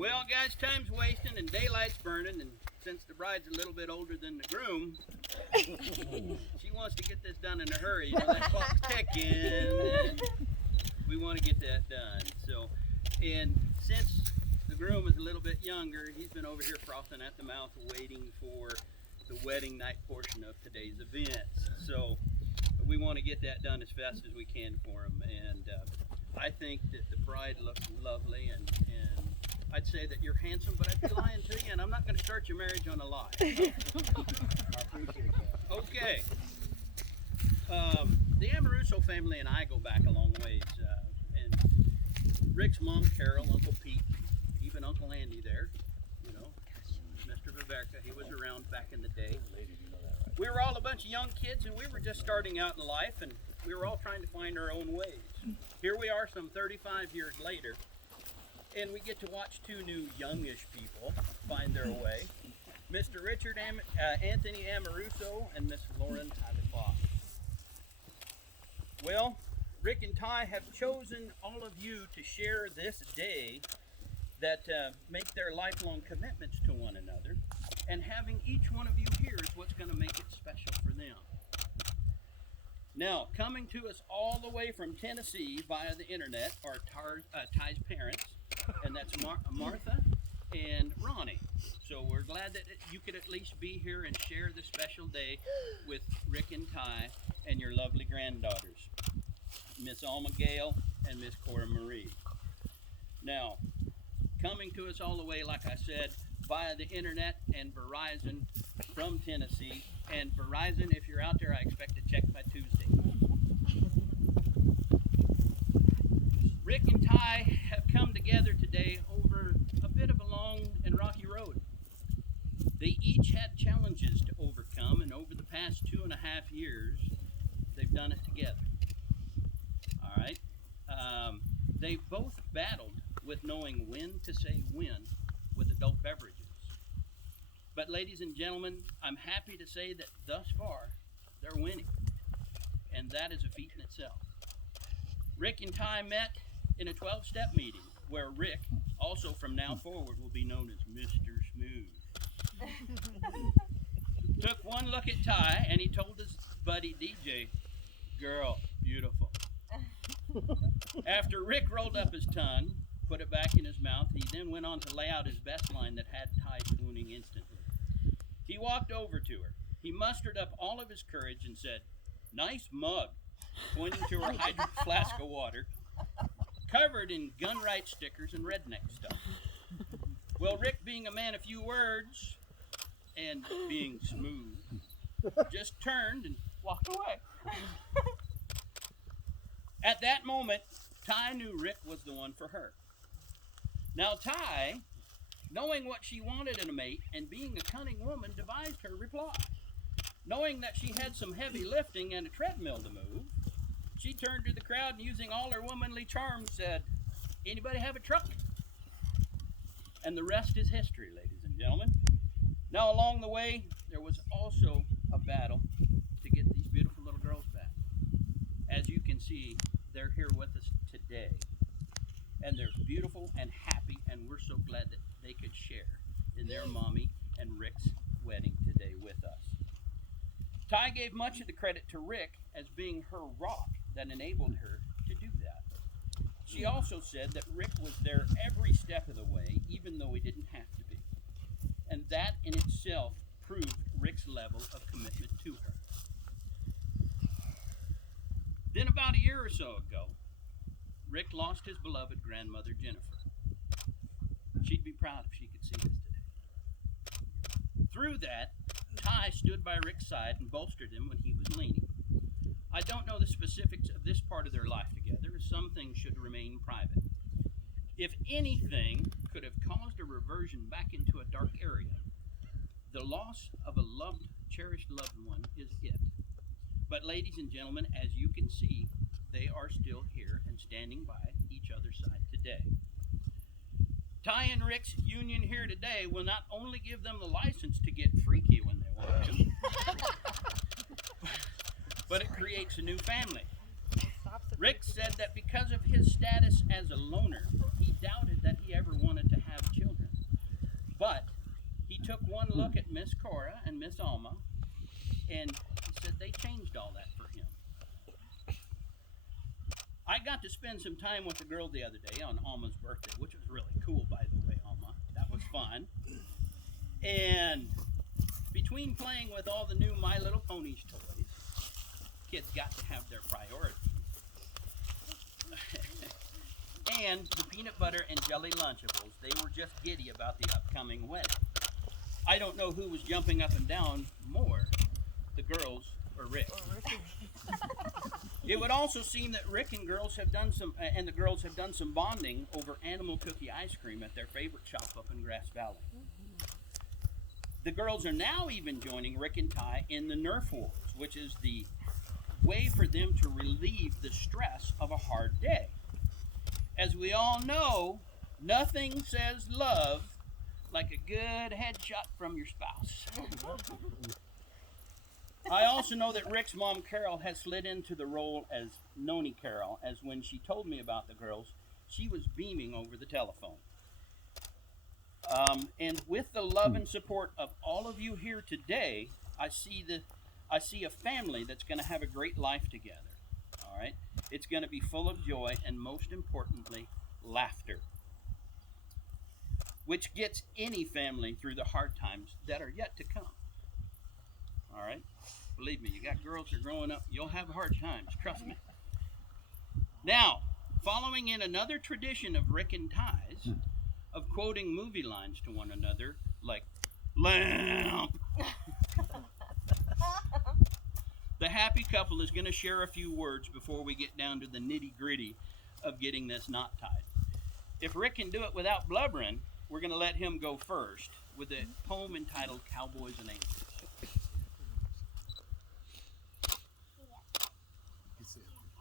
Well, guys, time's wasting and daylight's burning, and since the bride's a little bit older than the groom, she wants to get this done in a hurry. You know, that clock's ticking, and we want to get that done. So, and since the groom is a little bit younger, he's been over here frothing at the mouth waiting for the wedding night portion of today's events. So, we want to get that done as fast as we can for him. And I think that the bride looks lovely, and I'd say that you're handsome, but I'd be lying to you, and I'm not going to start your marriage on a lie. I appreciate that. Okay. The Amoruso family and I go back a long ways. And Rick's mom, Carol, Uncle Pete, even Uncle Andy there, you know, Mr. Viverka, he was around back in the day. We were all a bunch of young kids, and we were just starting out in life, and we were all trying to find our own ways. Here we are some 35 years later, and we get to watch two new youngish people find their way. Mr. Richard Anthony Amoruso and Miss Lauren Tyler Fox. Well, Rick and Ty have chosen all of you to share this day that make their lifelong commitments to one another, and having each one of you here is what's going to make it special for them. Now, coming to us all the way from Tennessee via the internet are Ty's parents, and that's Martha and Ronnie. So we're glad that you could at least be here and share this special day with Rick and Ty and your lovely granddaughters, Miss Alma Gale and Miss Cora Marie. Now, coming to us all the way, like I said, via the internet and Verizon from Tennessee. And Verizon, if you're out there, I expect to check by Tuesday. Rick and Ty have come together today over a bit of a long and rocky road. They each had challenges to overcome, and over the past 2.5 years, they've done it together. All right? They've both battled with knowing when to say when with adult beverages. But ladies and gentlemen, I'm happy to say that thus far, they're winning. And that is a feat in itself. Rick and Ty met in a 12-step meeting where Rick, also from now forward, will be known as Mr. Smooth. Took one look at Ty and he told his buddy DJ, "Girl, beautiful." After Rick rolled up his tongue, put it back in his mouth, he then went on to lay out his best line that had Ty swooning instantly. He walked over to her. He mustered up all of his courage and said, "Nice mug," pointing to her hydrant flask of water, covered in gun right stickers and redneck stuff. Well, Rick, being a man of few words and being smooth, just turned and walked away. At that moment, Ty knew Rick was the one for her. Now Ty, knowing what she wanted in a mate and being a cunning woman, devised her reply. Knowing that she had some heavy lifting and a treadmill to move, she turned to the crowd and using all her womanly charm said, "Anybody have a truck?" And the rest is history, ladies and gentlemen. Now along the way, there was also a battle to get these beautiful little girls back. As you can see, they're here with us today. And they're beautiful and happy, and we're so glad that they could share in their mommy and Rick's wedding today with us. Ty gave much of the credit to Rick as being her rock that enabled her to do that. She also said that Rick was there every step of the way, even though he didn't have to be. And that in itself proved Rick's level of commitment to her. Then about a year or so ago, Rick lost his beloved grandmother, Jennifer. She'd be proud if she could see this today. Through that, Ty stood by Rick's side and bolstered him when he was leaning. I don't know the specifics of this part of their life together, as some things should remain private. If anything could have caused a reversion back into a dark area, the loss of a loved, cherished loved one is it. But ladies and gentlemen, as you can see, they are still here and standing by each other's side today. Ty and Rick's union here today will not only give them the license to get freaky when they want to, but it creates a new family. Rick said that because of his status as a loner, he doubted that he ever wanted to have children. look at Miss Cora and Miss Alma, and he said they changed all that for him. I got to spend some time with the girl the other day on Alma's birthday, which was really cool, by the way, Alma. That was fun. And between playing with all the new My Little Ponies toys, kids got to have their priorities. And the peanut butter and jelly Lunchables, they were just giddy about the upcoming wedding. I don't know who was jumping up and down more, the girls or Rick. It would also seem that Rick and the girls have done some bonding over animal cookie ice cream at their favorite shop up in Grass Valley. The girls are now even joining Rick and Ty in the Nerf Wars, which is the way for them to relieve the stress of a hard day. As we all know, nothing says love like a good headshot from your spouse. I also know that Rick's mom, Carol, has slid into the role as Noni Carol, as when she told me about the girls, she was beaming over the telephone. And with the love and support of all of you here today, I see a family that's going to have a great life together. All right? It's going to be full of joy and, most importantly, laughter, which gets any family through the hard times that are yet to come. All right? Believe me, you got girls that are growing up, you'll have hard times, trust me. Now, following in another tradition of Rick and Ty's, of quoting movie lines to one another, like, lamp. The happy couple is going to share a few words before we get down to the nitty-gritty of getting this knot tied. If Rick can do it without blubbering, we're going to let him go first with a poem entitled Cowboys and Angels.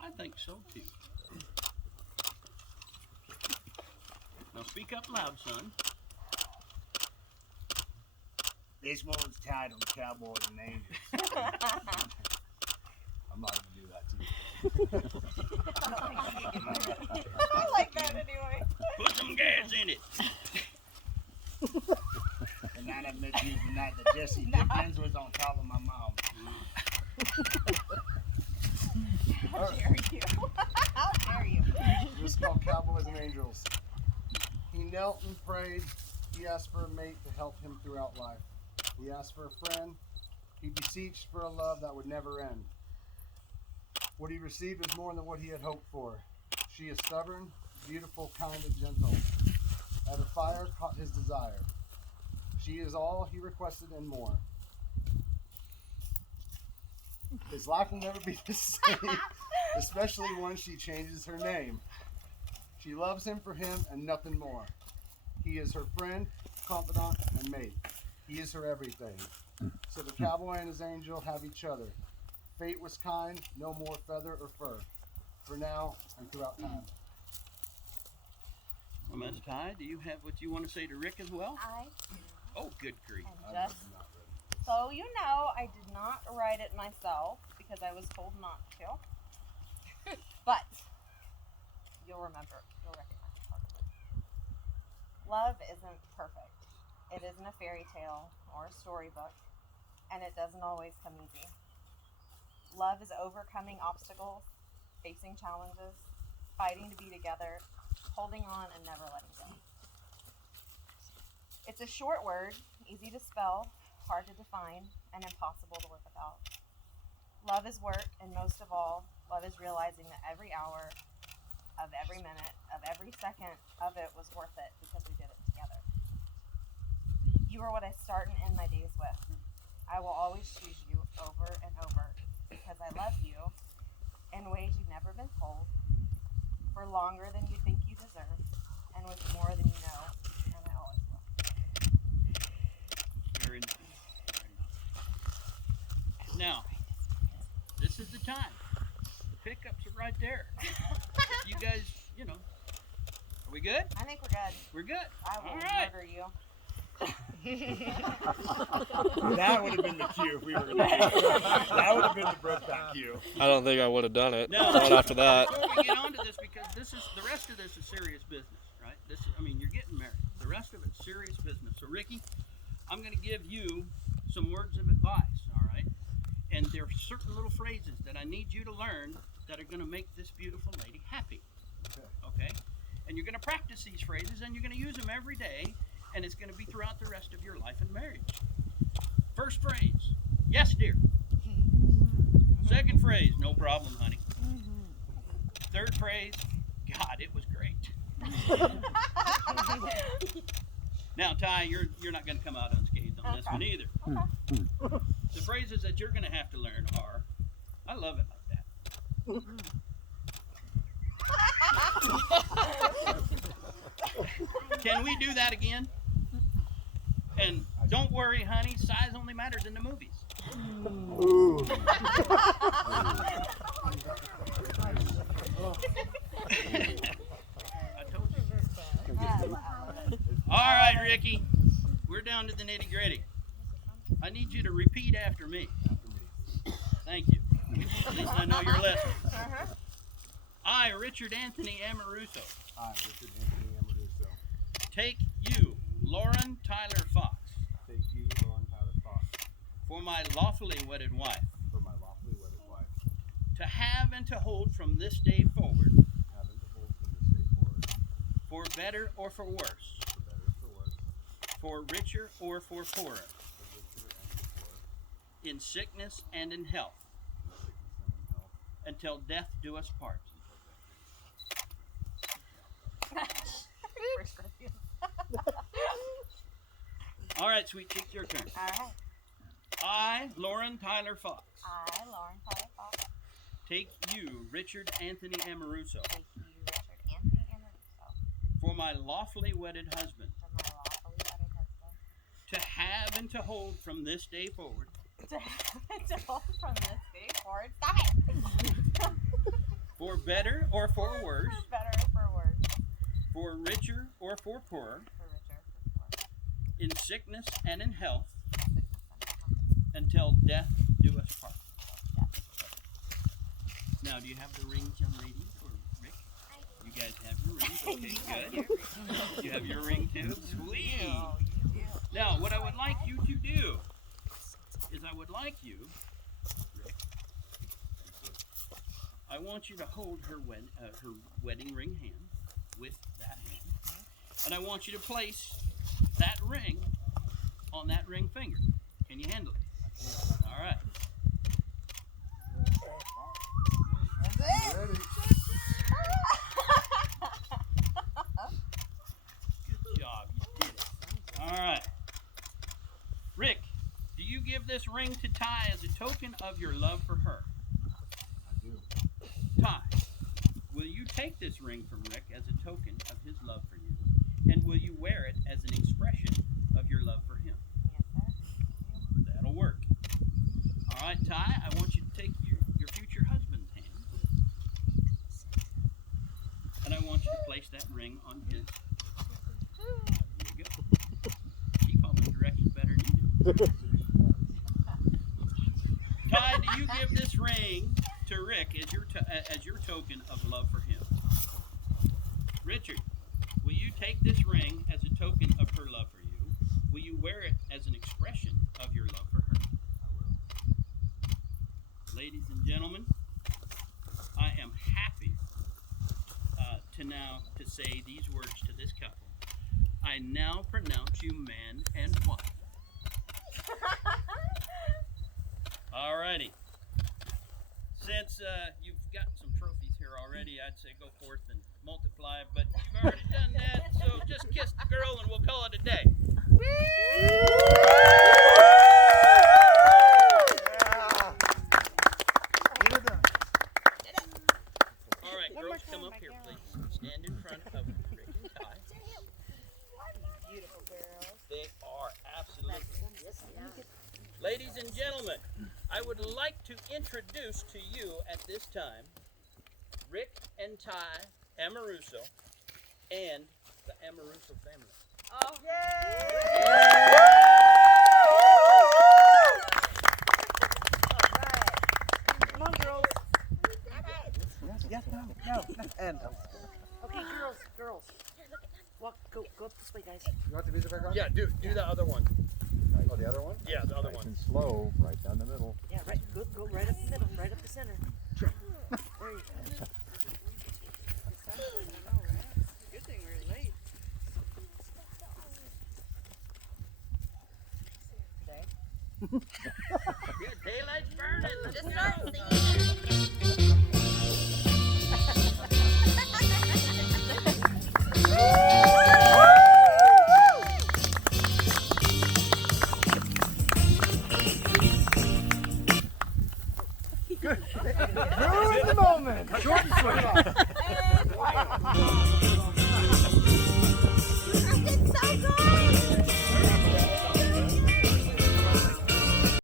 I think so too. Now speak up loud, son. This one's titled Cowboys and Angels. I'm not going to do that to you. I like that anyway. Put some gas in it. And I'd admit to you tonight that Jesse Dickens was on top of my mom. How dare you? How dare you? Just called Cowboys and Angels. He knelt and prayed. He asked for a mate to help him throughout life. He asked for a friend. He beseeched for a love that would never end. What he received is more than what he had hoped for. She is stubborn, beautiful, kind, and gentle. At a fire caught his desire. She is all he requested and more. His life will never be the same, especially once she changes her name. She loves him for him and nothing more. He is her friend, confidant, and mate. He is her everything. So the cowboy and his angel have each other. Fate was kind, no more feather or fur. For now and throughout time. Well, Miss Ty, do you have what you want to say to Rick as well? I Oh, good grief. am just so you know, I did not write it myself because I was told not to. But you'll remember, you'll recognize part of it. Love isn't perfect. It isn't a fairy tale or a storybook, and it doesn't always come easy. Love is overcoming obstacles, facing challenges, fighting to be together, holding on and never letting go. It's a short word, easy to spell, hard to define, and impossible to live without. Love is work, and most of all, love is realizing that every hour of every minute of every second of it was worth it because we did it together. You are what I start and end my days with. I will always choose you over and over because I love you in ways you've never been told, for longer than you think you deserve, and with more than you know, and I always will. Very nice. Very nice. Now, this is the time. The pickups are right there. You guys, you know, are we good? I think we're good. We're good. I will All right. murder you. That would have been the cue if we were going to do that. That would have been the Brokeback cue. I don't think I would have done it. No. Not after that. Before we get on to this, because this is the rest of this is serious business, right? This is, I mean, you're getting married. The rest of it's serious business. So, Ricky, I'm going to give you some words of advice, all right? And there are certain little phrases that I need you to learn that are going to make this beautiful lady happy. Okay? And you're going to practice these phrases and you're going to use them every day, and it's going to be throughout the rest of your life in marriage. First phrase, yes, dear. Second phrase, no problem, honey. Third phrase, God, it was great. Now, Ty, you're not going to come out unscathed on this one either. The phrases that you're going to have to learn are, I love it like that. Can we do that again? And don't worry, honey, size only matters in the movies. Ooh. I told you. All right, Ricky, we're down to the nitty gritty. I need you to repeat after me. Thank you. At least I know you're listening. I, Richard Anthony Amoruso, I, Richard Anthony Amoruso, take you, Lauren Tyler Fox, take you, Lauren Tyler Fox, for my lawfully wedded wife, for my lawfully wedded wife, to have and to hold from this day forward, have and to hold from this day forward, for better or for worse, for better, for worse, for richer or for poorer, for richer and for poorer, in sickness and in health, in sickness and in health, until death do us part. All right, sweet cheeks, your turn. All right. I, Lauren Tyler Fox, I, Lauren Tyler Fox, take you, Richard Anthony Amoruso, take you, Richard Anthony Amoruso, for my lawfully wedded husband, for my lawfully wedded husband, to have and to hold from this day forward, to hold from this day forward. Stop it! for better or for worse, For better or for worse, for richer or for poorer, for richer or for poorer, in sickness and in health, sickness and in health, until death do us part. until death. Now, do you have the rings, young lady, or Rick? You guys have your rings. Okay, good. You have your ring too? Sweet. Now, what I would like you to do is I would like you, Rick, I want you to hold her wedding ring hand with that hand. And I want you to place that ring on that ring finger. Can you handle it? All right. ready? Good job. You did it. All right. Rick, do you give this ring to Ty as a token of your love for her? I do. Ty, will you take this ring from Rick as a token of his love for you? And will you wear it as an expression of your love for him? Yes, sir. That'll work. All right, Ty, I want you to take your future husband's hand. And I want you to place that ring on his. There you go. She followed directions better than you did. Ty, do you give this ring to Rick as your token of love for him? Richard, will you take this ring as a token of her love for you? Will you wear it as an expression of your love for her? Ladies and gentlemen, I am happy to say these words to this couple. I now pronounce you man and wife. Alrighty. Since you've got some trophies here already, I'd say go forth and multiply, but you've already done that, so just kiss the girl and we'll call it a day. All right, girls, come up here, please. Stand in front of Rick and Ty. Beautiful girls. They are absolutely. Ladies and gentlemen, I would like to introduce to you at this time Rick and Ty Amoruso and the Amoruso family. Oh, Come on, girls. Yes, no. And okay, girls. Walk, go up this way, guys. You want the music back on? Yeah, do the other one. Oh, the other one? Yeah, the other one. And slow, right down the middle. Yeah, right. Go right up the middle, right up the center. There you go. Good thing we're late. Good daylight's burning. Just start singing. Ruin the moment. Short and sweet. And